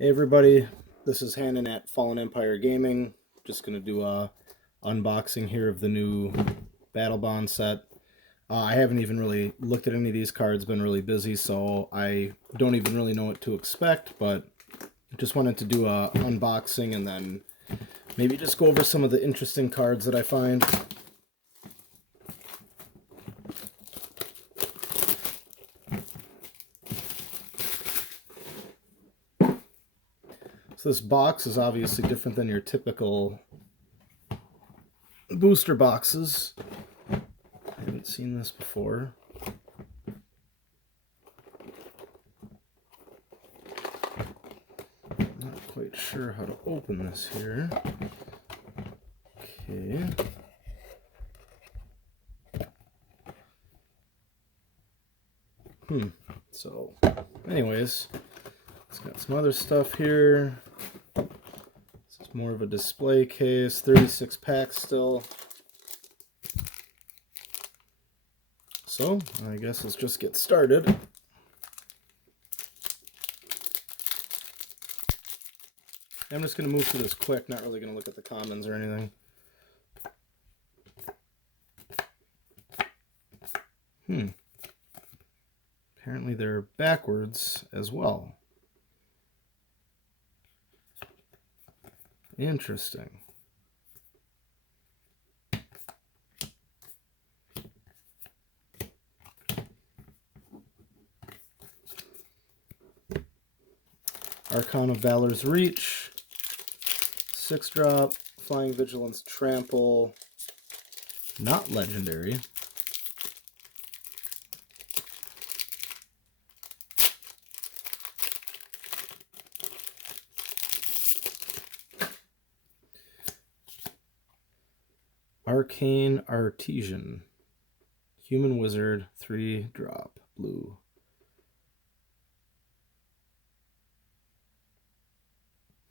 Hey everybody, this is Hannon at Fallen Empire Gaming. Just gonna do a unboxing here of the new Battlebond set. I haven't even really looked at any of these cards, been really busy, so I don't even really know what to expect, but just wanted to do a unboxing and then maybe just go over some of the interesting cards that I find. So this box is obviously different than your typical booster boxes. I haven't seen this before. Not quite sure how to open this here. Okay. So, anyways, it's got some other stuff here. This is more of a display case. 36 packs still. So, I guess let's just get started. I'm just going to move through this quick, not really going to look at the commons or anything. Apparently they're backwards as well. Interesting. Archon of Valor's Reach. 6-drop. Flying Vigilance Trample. Not legendary. Arcane Artesian. Human Wizard, 3-drop, blue.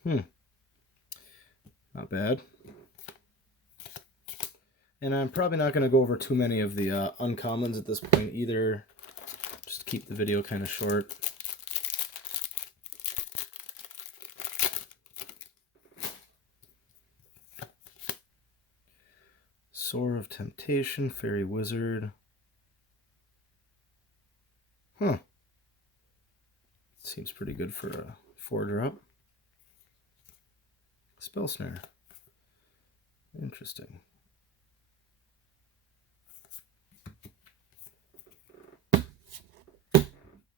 Not bad. And I'm probably not going to go over too many of the uncommons at this point either. Just keep the video kind of short. Soar of Temptation, Fairy Wizard. Seems pretty good for a 4-drop. Spell Snare. Interesting.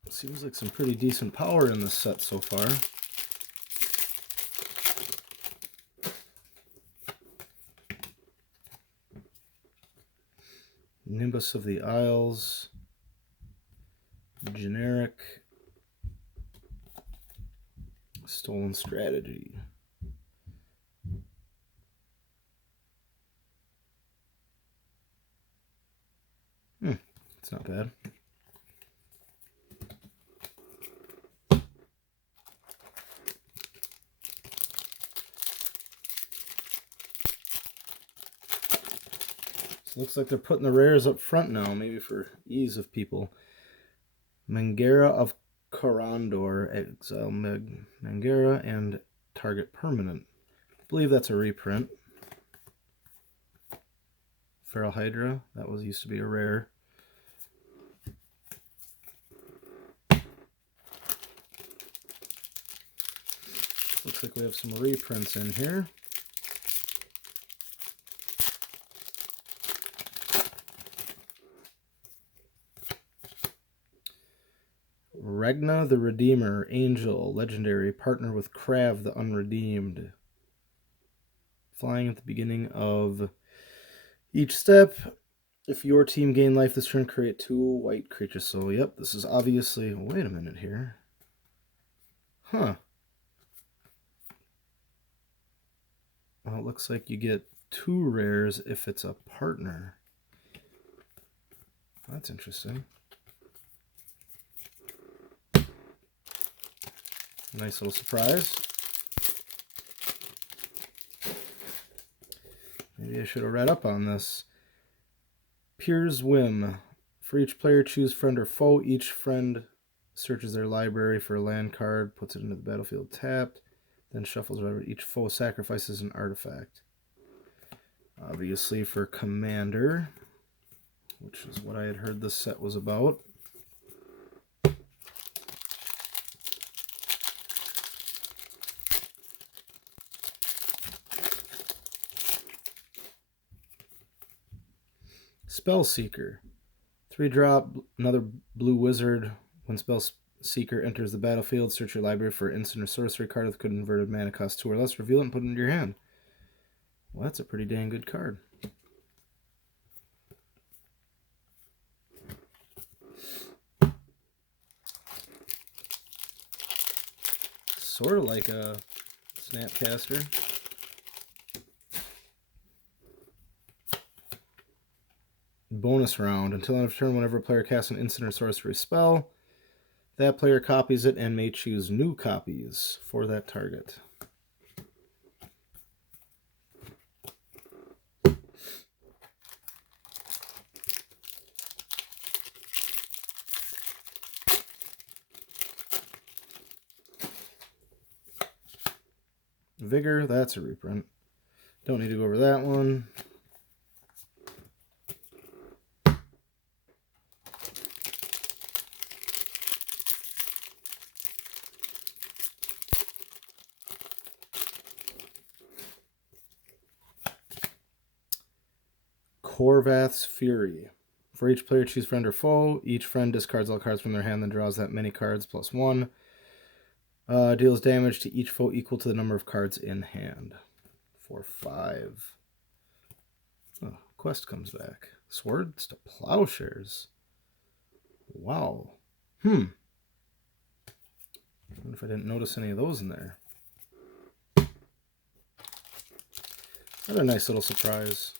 Seems like some pretty decent power in this set so far. Nimbus of the Isles. Generic. Stolen Strategy. It's not bad. So looks like they're putting the rares up front now, maybe for ease of people. Mangara of Corondor, Exile Mangara, and Target Permanent. I believe that's a reprint. Feral Hydra, that was used to be a rare. Looks like we have some reprints in here. Regna the Redeemer, Angel, Legendary, partner with Krav the Unredeemed. Flying at the beginning of each step. If your team gain life this turn, create 2 white creatures. So, yep, this is obviously... Wait a minute here. Well, it looks like you get 2 rares if it's a partner. That's interesting. Nice little surprise. Maybe I should have read up on this. Pier's Whim. For each player, choose friend or foe. Each friend searches their library for a land card, puts it into the battlefield tapped, then shuffles whatever. Each foe sacrifices an artifact. Obviously for Commander, which is what I had heard this set was about. Spellseeker. 3-drop, another blue wizard. When Spellseeker enters the battlefield, search your library for instant or sorcery card with converted mana cost 2 or less, reveal it and put it into your hand. Well, that's a pretty dang good card. Sort of like a Snapcaster. Bonus round. Until end of turn, whenever a player casts an instant or sorcery spell, that player copies it and may choose new copies for that target. Vigor, that's a reprint. Don't need to go over that one. Corvath's Fury. For each player, choose friend or foe. Each friend discards all cards from their hand, then draws that many cards plus 1. Deals damage to each foe equal to the number of cards in hand. For 5. Oh, quest comes back. Swords to Plowshares. Wow. I wonder if I didn't notice any of those in there. Another nice little surprise.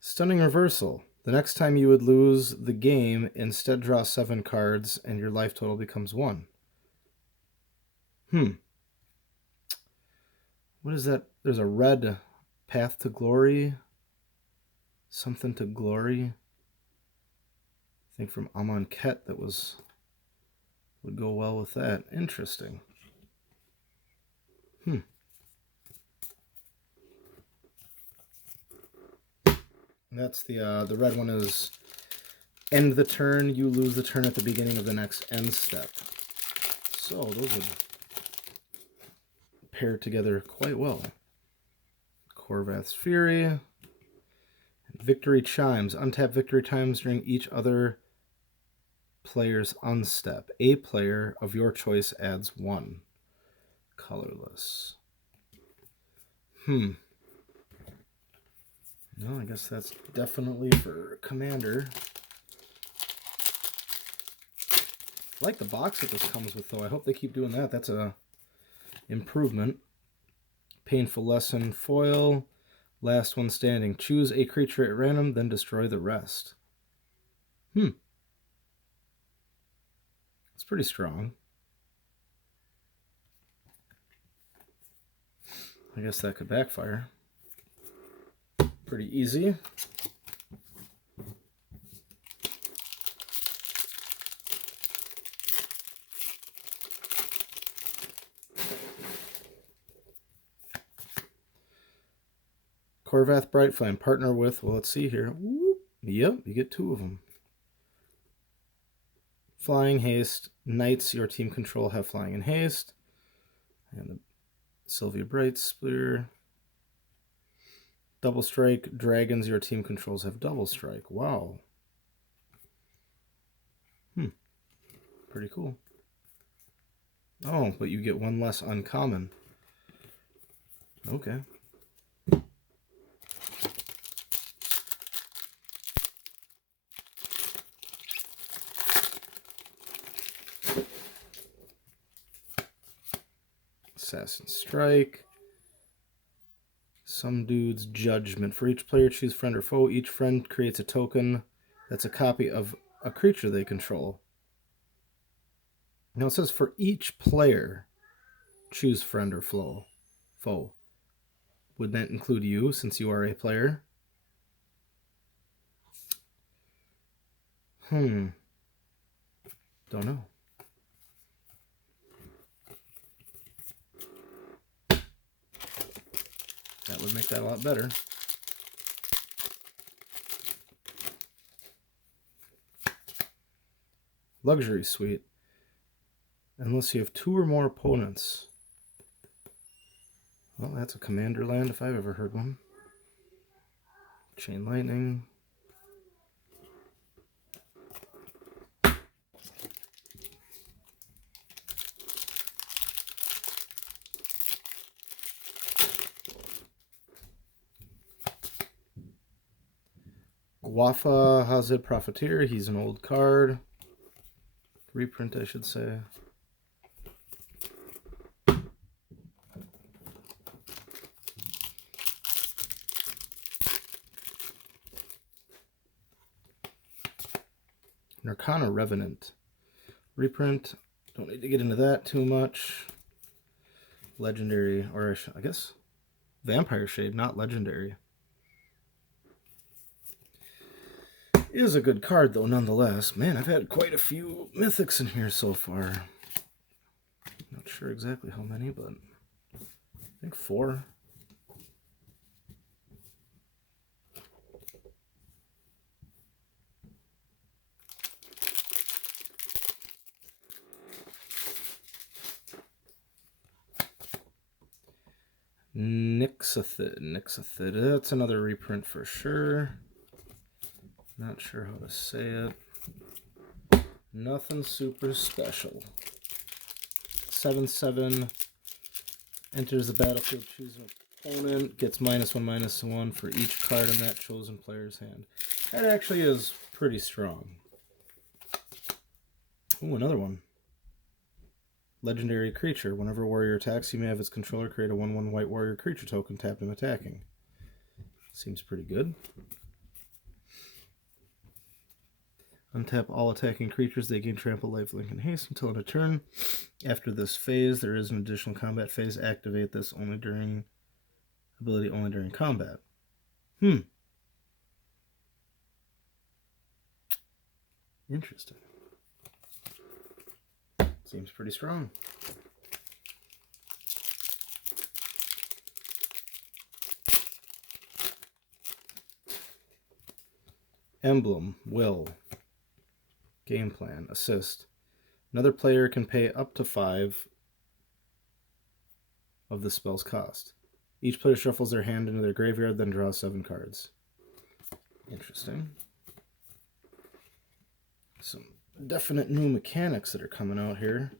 Stunning Reversal. The next time you would lose the game, instead draw 7 cards and your life total becomes 1. What is that? There's a red Path to Glory. Something to Glory. I think from Amon Ket that would go well with that. Interesting. That's the red one is end the turn, you lose the turn at the beginning of the next end step. So those would pair together quite well. Corvath's Fury. Victory Chimes. Untap Victory Chimes during each other player's unstep. A player of your choice adds 1. Colorless. No, I guess that's definitely for Commander. I like the box that this comes with, though. I hope they keep doing that. That's a improvement. Painful Lesson foil. Last one standing. Choose a creature at random, then destroy the rest. It's pretty strong. I guess that could backfire. Pretty easy. Corvath Brightflame. Partner with, well, let's see here. Yep, you get 2 of them. Flying Haste. Knights your team control have Flying and Haste. And the Sylvia Brightspear. Double Strike. Dragons your team controls have Double Strike. Wow. Pretty cool. Oh, but you get 1 less uncommon. Okay. Assassin Strike. Some dude's Judgment. For each player, choose friend or foe. Each friend creates a token that's a copy of a creature they control. Now it says for each player, choose friend or foe. foe. Would that include you, since you are a player? Don't know. That would make that a lot better. Luxury Suite. Unless you have 2 or more opponents. Well, that's a commander land if I've ever heard one. Chain Lightning. Guafa Hazid Profiteer. He's an old card. Reprint, I should say. Narcana Revenant. Reprint. Don't need to get into that too much. Legendary, or I guess Vampire Shade, not legendary. Is a good card, though, nonetheless. Man, I've had quite a few Mythics in here so far. Not sure exactly how many, but I think 4. Nixithid. That's another reprint for sure. Not sure how to say it. Nothing super special. 7/7. Enters the battlefield, choose an opponent, gets -1/-1 for each card in that chosen player's hand. That actually is pretty strong. Ooh, another one. Legendary creature. Whenever a warrior attacks, you may have its controller create a 1/1 white warrior creature token tapped and attacking. Seems pretty good. Untap all attacking creatures. They gain trample, lifelink, and haste until end of turn. After this phase, there is an additional combat phase. Activate this ability only during combat. Interesting. Seems pretty strong. Emblem, Will. Game plan, assist. Another player can pay up to 5 of the spell's cost. Each player shuffles their hand into their graveyard, then draws 7 cards. Interesting. Some definite new mechanics that are coming out here.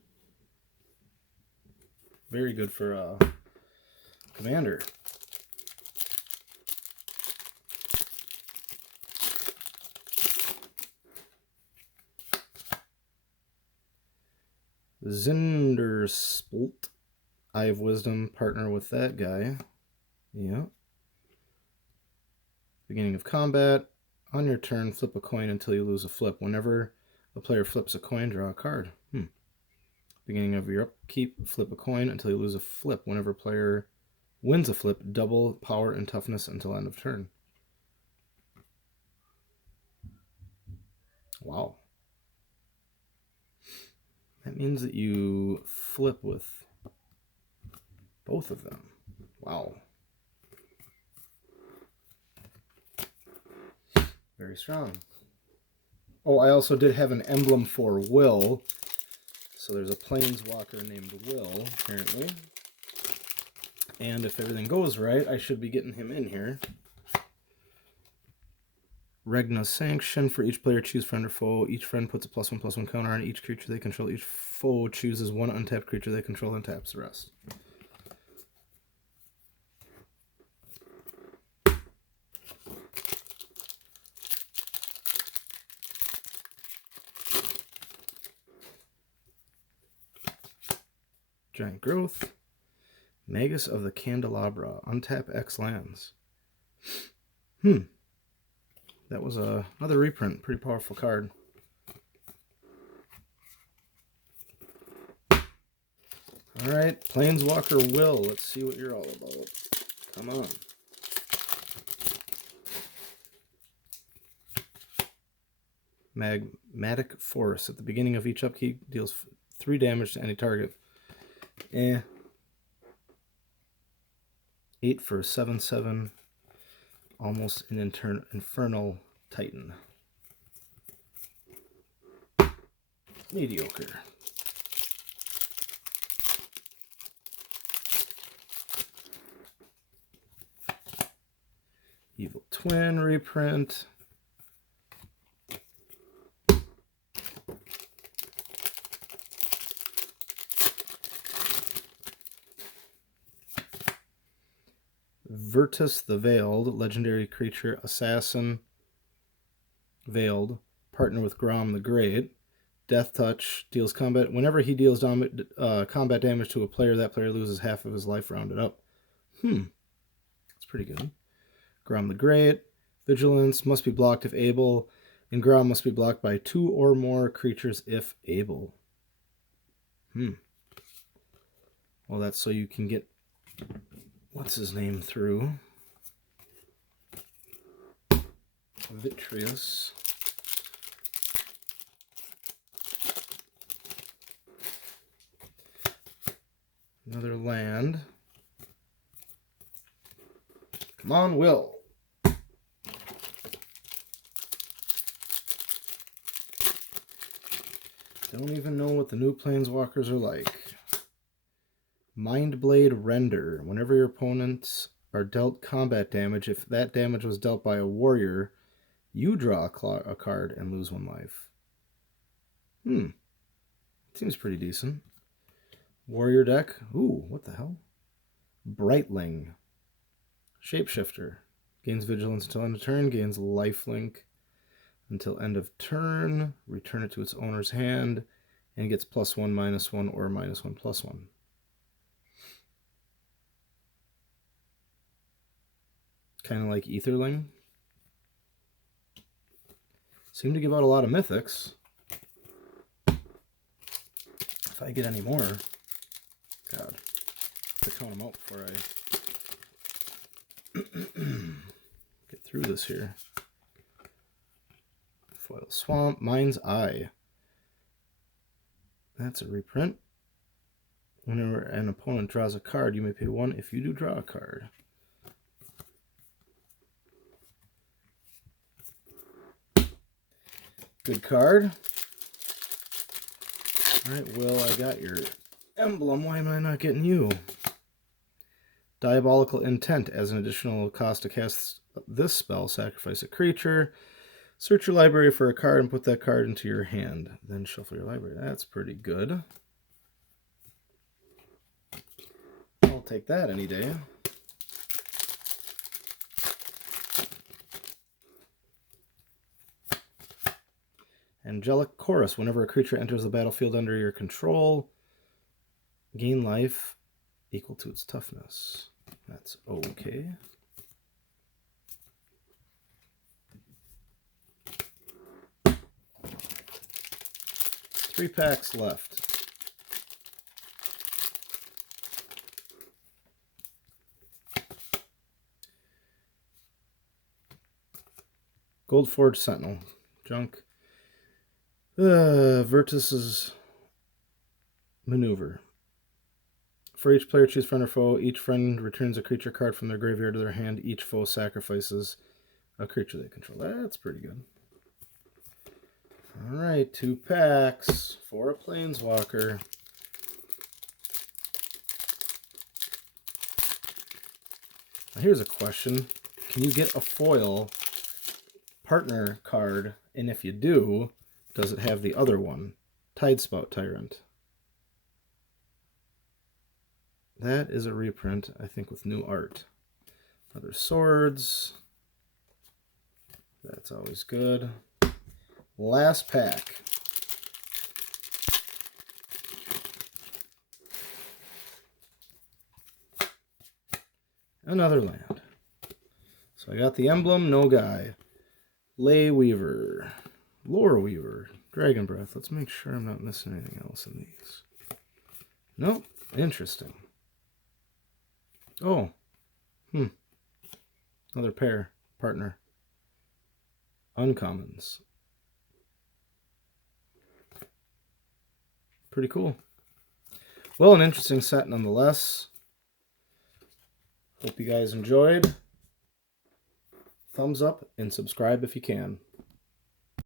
Very good for Commander. Zinderspult. Eye of Wisdom, partner with that guy. Yeah. Beginning of combat. On your turn, flip a coin until you lose a flip. Whenever a player flips a coin, draw a card. Beginning of your upkeep, flip a coin until you lose a flip. Whenever a player wins a flip, double power and toughness until end of turn. Wow. That means that you flip with both of them. Wow. Very strong. Oh, I also did have an emblem for Will. So there's a planeswalker named Will, apparently. And if everything goes right, I should be getting him in here. Regna Sanction. For each player, choose friend or foe. Each friend puts a +1/+1 counter on each creature they control. Each foe chooses 1 untapped creature they control and taps the rest. Giant Growth. Magus of the Candelabra. Untap X lands. That was another reprint. Pretty powerful card. All right, Planeswalker Will. Let's see what you're all about. Come on. Magmatic Force. At the beginning of each upkeep, deals 3 damage to any target. 8 for 7/7. Almost an infernal titan. Mediocre. Evil Twin reprint. Virtus the Veiled, legendary creature, assassin, veiled, partner with Grom the Great. Death Touch, deals combat. Whenever he deals combat damage to a player, that player loses half of his life rounded up. That's pretty good. Grom the Great, vigilance, must be blocked if able, and Grom must be blocked by 2 or more creatures if able. Well, that's so you can get what's his name through. Vitreous. Another land. Come on, Will. Don't even know what the new Planeswalkers are like. Mindblade Render. Whenever your opponents are dealt combat damage, if that damage was dealt by a warrior, you draw a card and lose 1 life. Seems pretty decent. Warrior deck. Ooh, what the hell? Brightling. Shapeshifter. Gains vigilance until end of turn. Gains lifelink until end of turn. Return it to its owner's hand. And gets +1, -1, or -1, +1. Kind of like Aetherling. Seem to give out a lot of mythics. If I get any more, God, to count them out before I get through this here. Foil Swamp, Mind's Eye. That's a reprint. Whenever an opponent draws a card, you may pay 1 if you do draw a card. Good card. Alright, Will, I got your emblem. Why am I not getting you? Diabolical Intent. As an additional cost to cast this spell, sacrifice a creature. Search your library for a card and put that card into your hand. Then shuffle your library. That's pretty good. I'll take that any day. Angelic Chorus. Whenever a creature enters the battlefield under your control, gain life equal to its toughness. That's okay. Three packs left. Goldforge Sentinel. Junk. Virtus's Maneuver. For each player, choose friend or foe. Each friend returns a creature card from their graveyard to their hand. Each foe sacrifices a creature they control. That's pretty good. Alright, 2 packs for a Planeswalker. Now here's a question. Can you get a foil partner card? And if you do, does it have the other one? Tidespout Tyrant. That is a reprint, I think, with new art. Other swords. That's always good. Last pack. Another land. So I got the emblem, no guy. Lay Weaver. Lore Weaver. Dragon Breath. Let's make sure I'm not missing anything else in these. Nope. Interesting. Oh. Another pair. Partner. Uncommons. Pretty cool. Well, an interesting set nonetheless. Hope you guys enjoyed. Thumbs up and subscribe if you can.